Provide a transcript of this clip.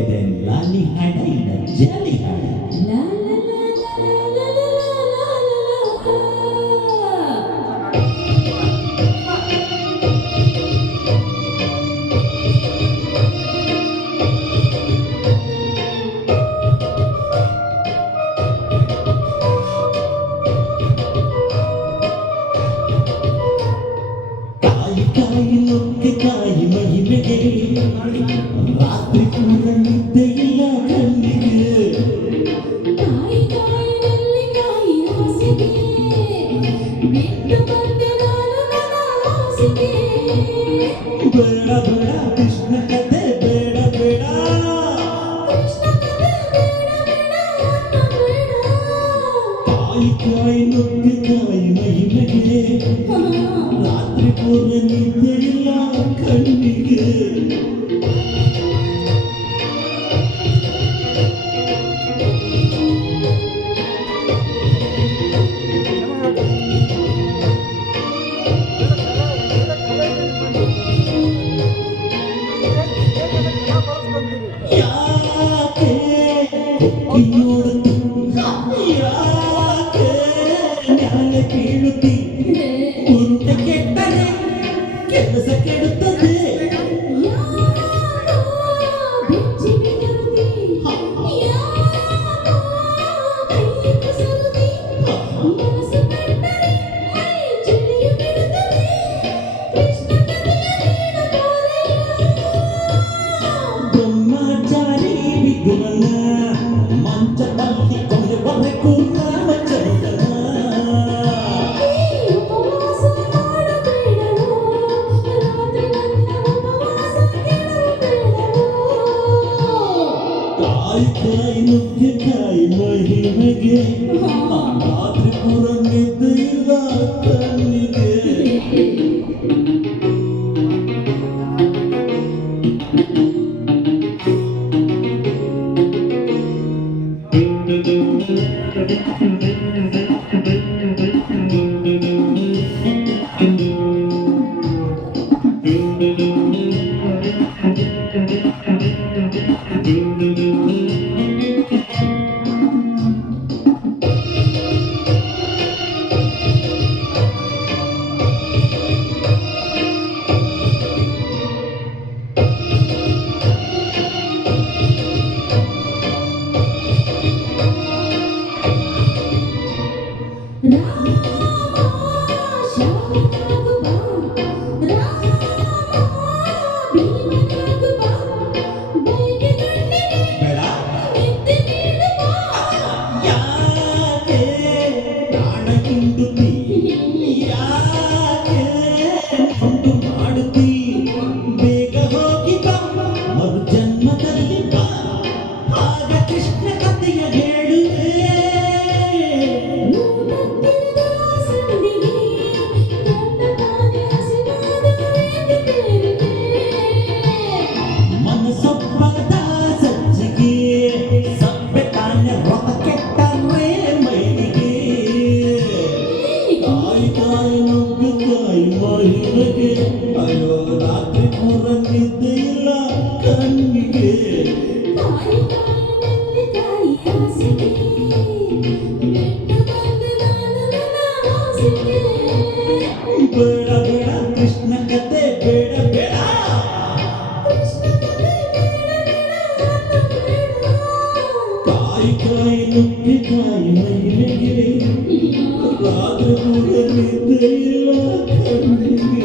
ಇದೇನ್ ಲಾಲಿ ಹಾಡ ಇಲ್ಲ ಜಾಲಿ ಹಾಡ. ಲಾ ಲಾ ಲಾ ಲಾ ಲಾ ಲಾ ಲಾ ಲಾ ಕಾಯಿ ಕಾಯಿ ನುಗ್ಗೆಕಾಯಿ ಮಹಿಮೆಗೆ ರಾತ್ರಿ ಪೂರ ನಿದ್ದೆ ಇಲ್ಲ ಕಣ್ಣಿಗೆ. ಕಾಯಿ ಕಾಯಿ ನೆಲ್ಲಿಕಾಯಿ ಹಾಸಿಗೆ ಬಿಟ್ಟು ಬಂದೆ ನಾನು ನನ್ನ ಹಾಸಿಗೆ. ಬೇಡ ಬೇಡ ಕೃಷ್ಣ ಕತೆ ಬೇಡ ಬೇಡ. ಕೃಷ್ಣ ಕಥೆ ಬೇಡ ಬೇಡ ಅನ್ನ ಬೇಡ. ಕಾಯಿ ಕಾಯಿ ನುಗ್ಗೆಕಾಯಿ ಮಹಿಮೆಗೆ ರಾತ್ರಿ ಪೂರ ನಿದ್ದೆ ಇಲ್ಲ ಕಣ್ಣಿಗೆ. ಯಾಕೆ ಕೊಕ್ಕಿ ನೋಡುತ್ತಿ ಯಾಕೆ ಜ್ಞಾನ ಕೇಳುತ್ತಿ. ಉರುಟ ಕೆಟ್ಟರೆ ಕೆಲಸ ಕೆಡುತ್ತದೆ. ಯಾಕೋ ಬೆಚ್ಚಿ ಬಿಡುತ್ತಿ ಯಾಕೋ ಕೈ ಕುಸುರುತ್ತಿ. ಮನಸ್ಸು ಕಟ್ಟರೆ ಮೈ ಚಳಿಯು ಬಿಡುತ್ತದೆ. ಕೃಷ್ಣ ಕಥೆಯ ನೀಡು ಕೋರೆಯ. ಬ್ರಹ್ಮಚಾರಿ ವಿಗ್ರಹನ ಮಂಚದಲ್ಲಿ ಕೊಂದವರೆಗೂ ರಾಮಚಂದ್ರನ. ಈ ಉಪವಾಸ ಮಾಡಬೇಡವೋ ರಾತ್ರಿ ನನ್ನ ಉಪವಾಸ ಕೆಡಬೇಡವೋ. ಕಾಯಿ ಕಾಯಿ ನುಗ್ಗೆಕಾಯಿ ಮಹಿಮೆಗೆ ರಾತ್ರಿ ಪೂರ ನಿದ್ದೆ ಇಲ್ಲ ಕಣ್ಣಿಗೆ. ಬೇಡ ಯಾಕೆ ಪ್ರಾಣ ಹಿಂಡುತ್ತಿ ಯಾಕೆ ಉಂಟು ಮಾಡುತ್ತಿ. ಬೇಗ ಹೋಗಿ ಬಾ ಮರು ಜನ್ಮದಲ್ಲಿ ಬಾ ಆಗ ಕೃಷ್ಣ ಕಥೆಯ ಹೇಳುವೆ. ಮನಸ್ಸೊಪ್ಪದ ಸಜ್ಜಿಗೆ ಸಬ್ಬೆ ತಾನೆ ರೊಕ್ಕ ಕೆಟ್ಟರೆ ಮೈಲಿಗೆ. ಕಾಯಿ ಕಾಯಿ ನುಗ್ಗೆಕಾಯಿ ಮಹಿಮೆಗೆ ಅಯ್ಯೋ ರಾತ್ರಿ ಪೂರ ನಿದ್ದೆ ಇಲ್ಲ ಕಣ್ಣಿಗೆ. ಬೇಡ ಬೇಡ ಕೃಷ್ಣ ಕತೆ ಬೇಡ ಬೇಡ. ಕಾಯಿ ಕಾಯಿ ನುಗ್ಗೆಕಾಯಿ ಮಹಿಮೆಗೆ ರಾತ್ರಿ ಪೂರ ನಿದ್ದೆ ಇಲ್ಲ ಕಣ್ಣಿಗೆ.